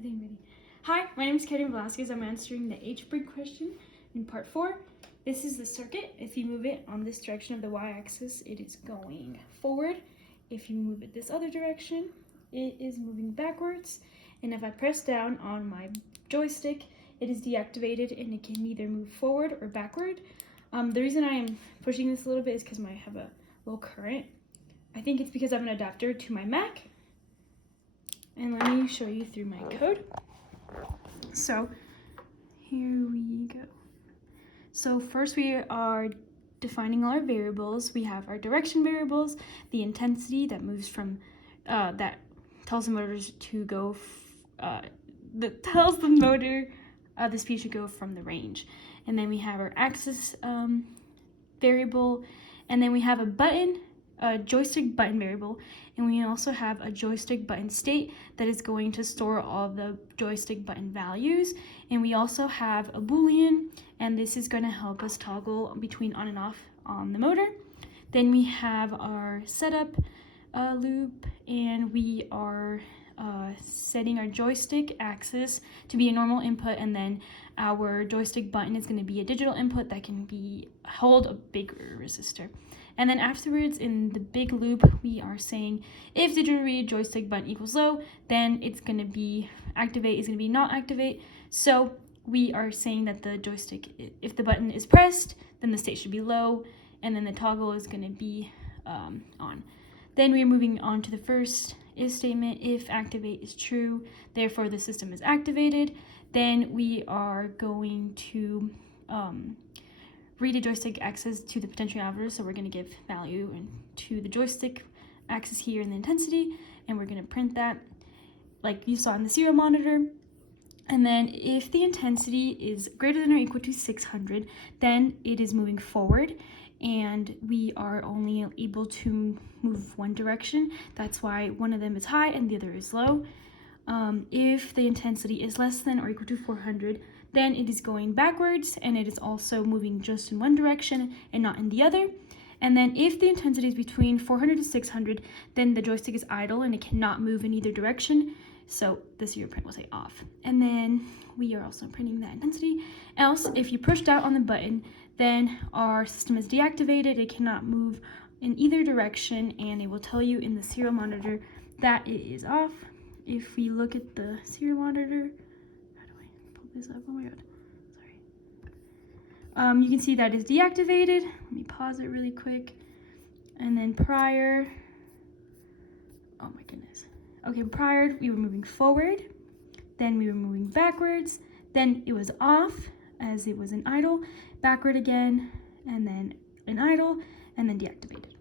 I think I'm ready. Hi, my name is Karen Velasquez. I'm answering the H-Break question in part 4. This is the circuit. If you move it on this direction of the y-axis, it is going forward. If you move it this other direction, it is moving backwards. And if I press down on my joystick, it is deactivated and it can either move forward or backward. The reason I am pushing this a little bit is because I have a low current. I think it's because I have an adapter to my Mac. And let me show you through my code. So here we go. So first we are defining all our variables. We have our direction variables, the intensity that moves from, that tells the motors to go, that tells the motor the speed should go from the range. And then we have our axis variable, and then we have a joystick button variable, and we also have a joystick button state that is going to store all the joystick button values. And we also have a Boolean, and this is going to help us toggle between on and off on the motor. Then we have our setup loop, and we are setting our joystick axis to be a normal input, and then our joystick button is going to be a digital input that can hold a bigger resistor. And then afterwards, in the big loop, we are saying if digital read joystick button equals low, then it's going to be activate is going to be not activate. So we are saying that the joystick, if the button is pressed, then the state should be low, and then the toggle is going to be on. Then we are moving on to the first if statement. If activate is true, therefore the system is activated. Then we are going to read a joystick axis to the potentiometer, so we're going to give value to the joystick axis here in the intensity, and we're going to print that like you saw in the serial monitor. And then if the intensity is greater than or equal to 600, then it is moving forward, and we are only able to move one direction. That's why one of them is high and the other is low. If the intensity is less than or equal to 400, then it is going backwards, and it is also moving just in one direction and not in the other. And then if the intensity is between 400 to 600, then the joystick is idle and it cannot move in either direction. So the serial print will say off. And then we are also printing that intensity. Else, if you push down on the button, then our system is deactivated. It cannot move in either direction, and it will tell you in the serial monitor that it is off. If we look at the serial monitor, how do I pull this up? Oh my god, sorry. You can see that is deactivated. Let me pause it really quick. And then prior, oh my goodness. Okay, prior we were moving forward, then we were moving backwards, then it was off as it was in idle, backward again, and then in idle, and then deactivated.